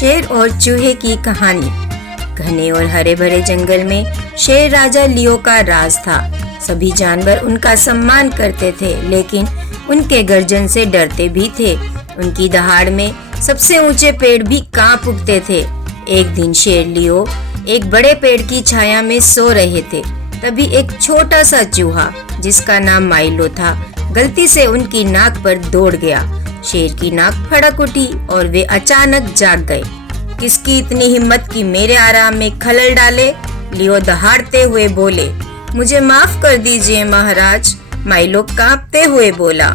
शेर और चूहे की कहानी। घने और हरे भरे जंगल में शेर राजा लियो का राज था। सभी जानवर उनका सम्मान करते थे, लेकिन उनके गर्जन से डरते भी थे। उनकी दहाड़ में सबसे ऊंचे पेड़ भी कांप उठते थे। एक दिन शेर लियो एक बड़े पेड़ की छाया में सो रहे थे। तभी एक छोटा सा चूहा, जिसका नाम माइलो था, गलती से उनकी नाक पर दौड़ गया। शेर की नाक फड़क उठी और वे अचानक जाग गए। किसकी इतनी हिम्मत कि मेरे आराम में खलल डाले? लियो दहाड़ते हुए बोले। मुझे माफ कर दीजिए महाराज, माइलो कांपते हुए बोला।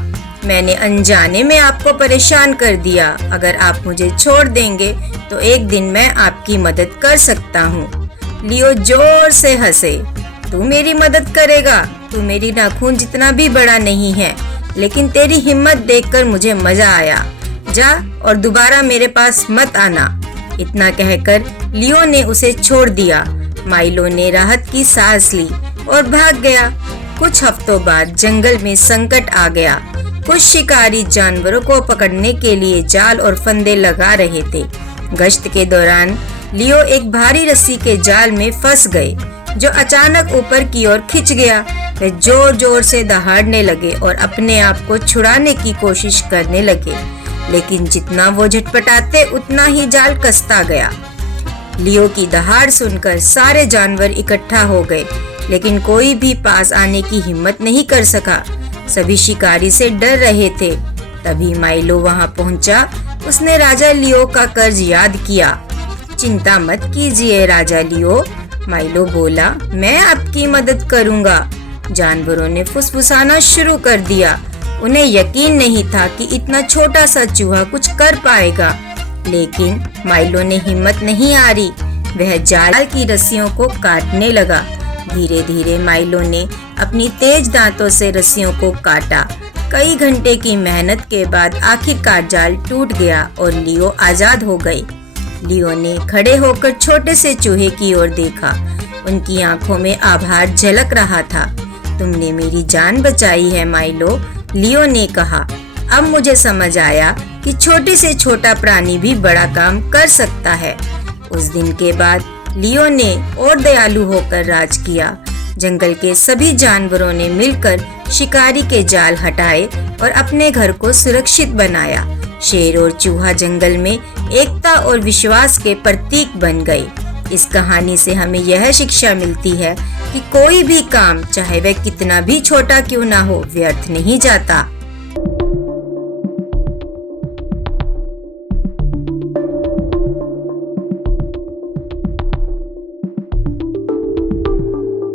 मैंने अनजाने में आपको परेशान कर दिया। अगर आप मुझे छोड़ देंगे तो एक दिन मैं आपकी मदद कर सकता हूँ। लियो जोर से हंसे। तू मेरी मदद करेगा? तू मेरी नाखून जितना भी बड़ा नहीं है, लेकिन तेरी हिम्मत देखकर मुझे मजा आया। जा और दोबारा मेरे पास मत आना। इतना कहकर लियो ने उसे छोड़ दिया। माइलो ने राहत की सांस ली और भाग गया। कुछ हफ्तों बाद जंगल में संकट आ गया। कुछ शिकारी जानवरों को पकड़ने के लिए जाल और फंदे लगा रहे थे। गश्त के दौरान लियो एक भारी रस्सी के जाल में फंस गए, जो अचानक ऊपर की ओर खिंच गया। वे जोर जोर से दहाड़ने लगे और अपने आप को छुड़ाने की कोशिश करने लगे, लेकिन जितना वो झटपटाते उतना ही जाल कसता गया। लियो की दहाड़ सुनकर सारे जानवर इकट्ठा हो गए, लेकिन कोई भी पास आने की हिम्मत नहीं कर सका। सभी शिकारी से डर रहे थे। तभी माइलो वहां पहुंचा। उसने राजा लियो का कर्ज याद किया। चिंता मत कीजिए राजा लियो, माइलो बोला, मैं आपकी मदद करूंगा। जानवरों ने फुसफुसाना शुरू कर दिया। उन्हें यकीन नहीं था कि इतना छोटा सा चूहा कुछ कर पाएगा, लेकिन माइलो ने हिम्मत नहीं हारी। वह जाल की रस्सियों को काटने लगा। धीरे धीरे माइलो ने अपनी तेज दांतों से रस्सियों को काटा। कई घंटे की मेहनत के बाद आखिरकार जाल टूट गया और लियो आजाद हो गए। लियो ने खड़े होकर छोटे से चूहे की ओर देखा। उनकी आंखों में आभार झलक रहा था। तुमने मेरी जान बचाई है माइलो, लियो ने कहा। अब मुझे समझ आया कि छोटे से छोटा प्राणी भी बड़ा काम कर सकता है। उस दिन के बाद लियो ने और दयालु होकर राज किया। जंगल के सभी जानवरों ने मिलकर शिकारी के जाल हटाए और अपने घर को सुरक्षित बनाया। शेर और चूहा जंगल में एकता और विश्वास के प्रतीक बन गए। इस कहानी से हमें यह शिक्षा मिलती है कि कोई भी काम, चाहे वह कितना भी छोटा क्यों ना हो, व्यर्थ नहीं जाता।